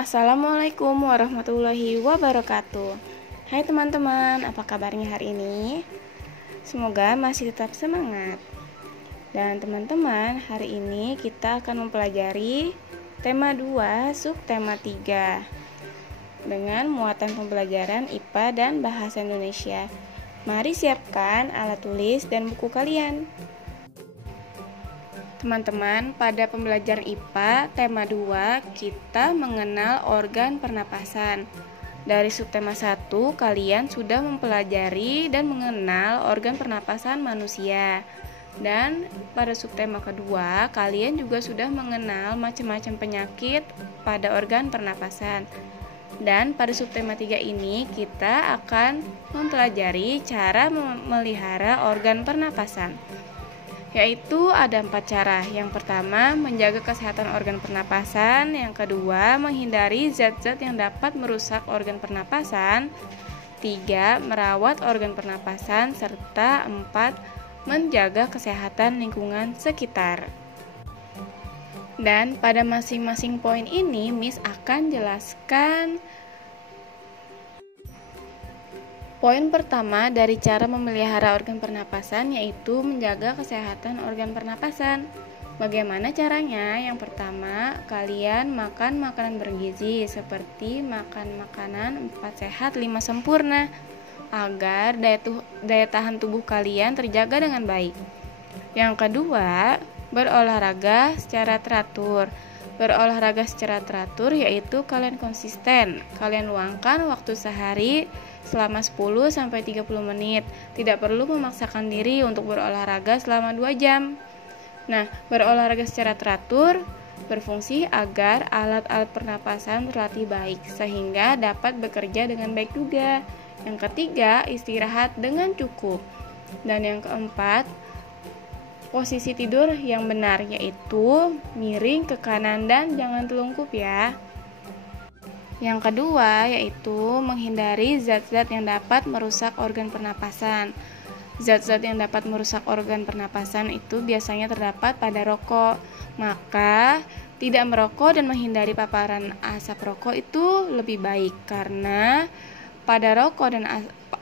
Assalamualaikum warahmatullahi wabarakatuh. Hai teman-teman, apa kabarnya hari ini? Semoga masih tetap semangat. Dan teman-teman, hari ini kita akan mempelajari tema 2, subtema 3 dengan muatan pembelajaran IPA dan Bahasa Indonesia. Mari siapkan alat tulis dan buku kalian. Teman-teman, pada pembelajaran IPA tema 2 kita mengenal organ pernapasan. Dari subtema 1 kalian sudah mempelajari dan mengenal organ pernapasan manusia. Dan pada subtema kedua kalian juga sudah mengenal macam-macam penyakit pada organ pernapasan. Dan pada subtema 3 ini kita akan mempelajari cara memelihara organ pernapasan. Yaitu ada 4 cara. Yang pertama, menjaga kesehatan organ pernapasan. Yang kedua, menghindari zat-zat yang dapat merusak organ pernapasan. 3, merawat organ pernapasan. Serta 4, menjaga kesehatan lingkungan sekitar. Dan pada masing-masing poin ini, Miss akan jelaskan. Poin pertama dari cara memelihara organ pernapasan yaitu menjaga kesehatan organ pernapasan. Bagaimana caranya? Yang pertama, kalian makan makanan bergizi seperti makan makanan 4 sehat 5 sempurna agar daya tahan tubuh kalian terjaga dengan baik. Yang kedua, berolahraga secara teratur. Berolahraga secara teratur yaitu kalian konsisten. Kalian luangkan waktu sehari selama 10-30 menit. Tidak perlu memaksakan diri untuk berolahraga selama 2 jam. Nah, berolahraga secara teratur berfungsi agar alat-alat pernapasan terlatih baik sehingga dapat bekerja dengan baik juga. Yang ketiga, istirahat dengan cukup. Dan yang keempat, posisi tidur yang benar yaitu miring ke kanan dan jangan telungkup ya. Yang kedua yaitu menghindari zat-zat yang dapat merusak organ pernapasan. Zat-zat yang dapat merusak organ pernapasan itu biasanya terdapat pada rokok. Maka tidak merokok dan menghindari paparan asap rokok itu lebih baik karena pada rokok dan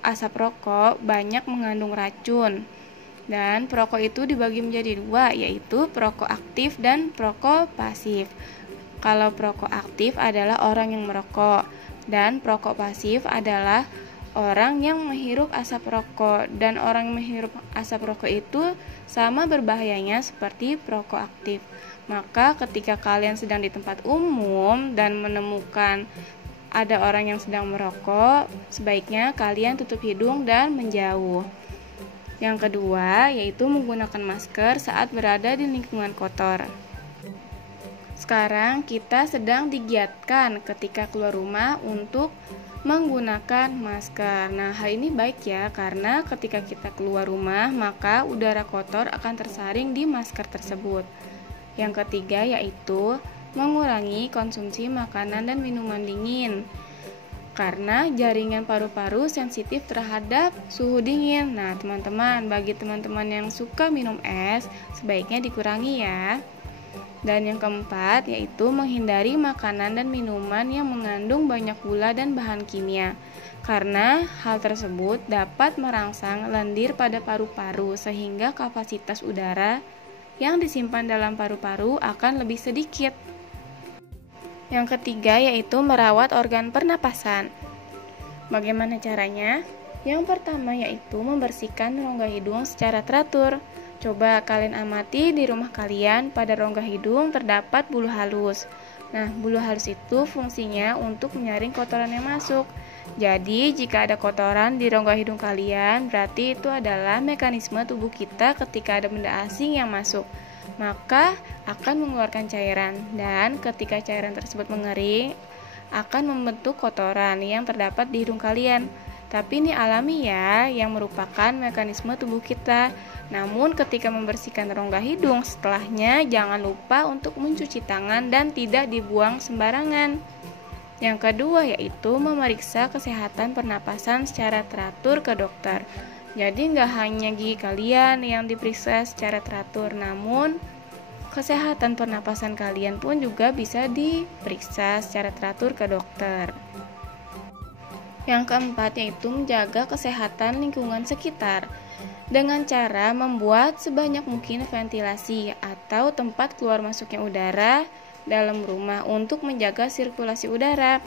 asap rokok banyak mengandung racun. Dan perokok itu dibagi menjadi 2, yaitu perokok aktif dan perokok pasif. Kalau perokok aktif adalah orang yang merokok, dan perokok pasif adalah orang yang menghirup asap rokok. Dan orang yang menghirup asap rokok itu sama berbahayanya seperti perokok aktif. Maka ketika kalian sedang di tempat umum dan menemukan ada orang yang sedang merokok, sebaiknya kalian tutup hidung dan menjauh. Yang kedua, yaitu menggunakan masker saat berada di lingkungan kotor. Sekarang kita sedang digiatkan ketika keluar rumah untuk menggunakan masker. Nah, hal ini baik ya, karena ketika kita keluar rumah, maka udara kotor akan tersaring di masker tersebut. Yang ketiga, yaitu mengurangi konsumsi makanan dan minuman dingin. Karena jaringan paru-paru sensitif terhadap suhu dingin. Nah, teman-teman, bagi teman-teman yang suka minum es, sebaiknya dikurangi ya. Dan yang keempat, yaitu menghindari makanan dan minuman yang mengandung banyak gula dan bahan kimia. Karena hal tersebut dapat merangsang lendir pada paru-paru sehingga kapasitas udara yang disimpan dalam paru-paru akan lebih sedikit. Yang ketiga yaitu merawat organ pernapasan. Bagaimana caranya? Yang pertama yaitu membersihkan rongga hidung secara teratur. Coba kalian amati di rumah kalian, pada rongga hidung terdapat bulu halus. Nah, bulu halus itu fungsinya untuk menyaring kotoran yang masuk. Jadi, jika ada kotoran di rongga hidung kalian, berarti itu adalah mekanisme tubuh kita ketika ada benda asing yang masuk. Maka akan mengeluarkan cairan, dan ketika cairan tersebut mengering akan membentuk kotoran yang terdapat di hidung kalian. Tapi ini alami ya, yang merupakan mekanisme tubuh kita. Namun ketika membersihkan rongga hidung, setelahnya jangan lupa untuk mencuci tangan dan tidak dibuang sembarangan. Yang kedua yaitu memeriksa kesehatan pernapasan secara teratur ke dokter. Jadi nggak hanya gigi kalian yang diperiksa secara teratur, namun kesehatan pernapasan kalian pun juga bisa diperiksa secara teratur ke dokter. Yang keempat yaitu menjaga kesehatan lingkungan sekitar dengan cara membuat sebanyak mungkin ventilasi atau tempat keluar masuknya udara dalam rumah untuk menjaga sirkulasi udara.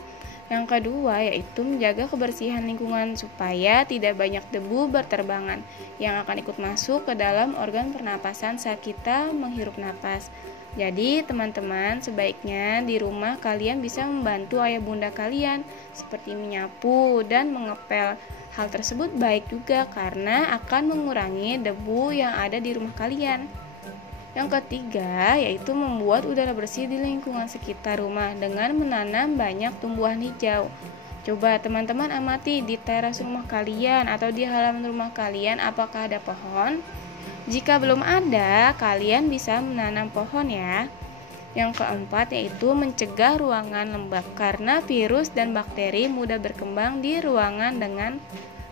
Yang kedua yaitu menjaga kebersihan lingkungan supaya tidak banyak debu berterbangan yang akan ikut masuk ke dalam organ pernapasan saat kita menghirup napas. Jadi teman-teman, sebaiknya di rumah kalian bisa membantu ayah bunda kalian seperti menyapu dan mengepel. Hal tersebut baik juga karena akan mengurangi debu yang ada di rumah kalian. Yang ketiga yaitu membuat udara bersih di lingkungan sekitar rumah dengan menanam banyak tumbuhan hijau. Coba teman-teman amati di teras rumah kalian atau di halaman rumah kalian apakah ada pohon? Jika belum ada, kalian bisa menanam pohon ya. Yang keempat yaitu mencegah ruangan lembab karena virus dan bakteri mudah berkembang di ruangan dengan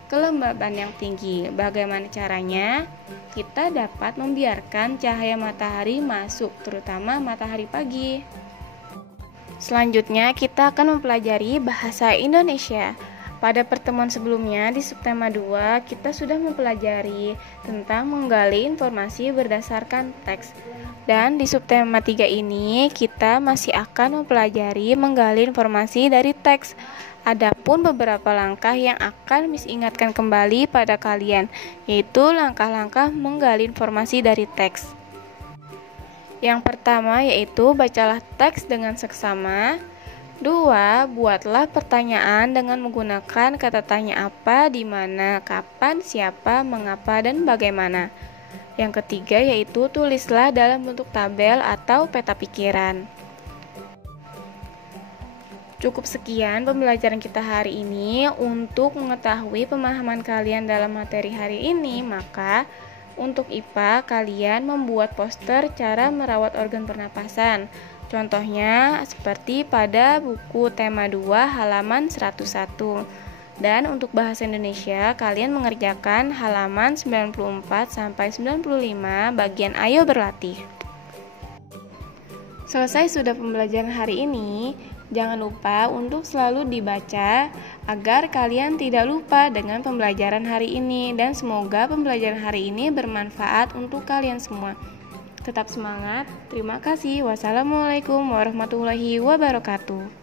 kelembaban yang tinggi. Bagaimana caranya? Kita dapat membiarkan cahaya matahari masuk, terutama matahari pagi. Selanjutnya, kita akan mempelajari bahasa Indonesia. Pada pertemuan sebelumnya di subtema 2, kita sudah mempelajari tentang menggali informasi berdasarkan teks. Dan di subtema 3 ini, kita masih akan mempelajari menggali informasi dari teks. Adapun beberapa langkah yang akan Miss ingatkan kembali pada kalian, yaitu langkah-langkah menggali informasi dari teks. Yang pertama yaitu bacalah teks dengan seksama. 2. Buatlah pertanyaan dengan menggunakan kata tanya apa, di mana, kapan, siapa, mengapa, dan bagaimana. Yang ketiga yaitu tulislah dalam bentuk tabel atau peta pikiran. Cukup sekian pembelajaran kita hari ini. Untuk mengetahui pemahaman kalian dalam materi hari ini, maka untuk IPA kalian membuat poster cara merawat organ pernapasan. Contohnya seperti pada buku tema 2 halaman 101. Dan untuk bahasa Indonesia kalian mengerjakan halaman 94 sampai 95 bagian ayo berlatih. Selesai sudah pembelajaran hari ini. Jangan lupa untuk selalu dibaca agar kalian tidak lupa dengan pembelajaran hari ini, dan semoga pembelajaran hari ini bermanfaat untuk kalian semua. Tetap semangat. Terima kasih. Wassalamualaikum warahmatullahi wabarakatuh.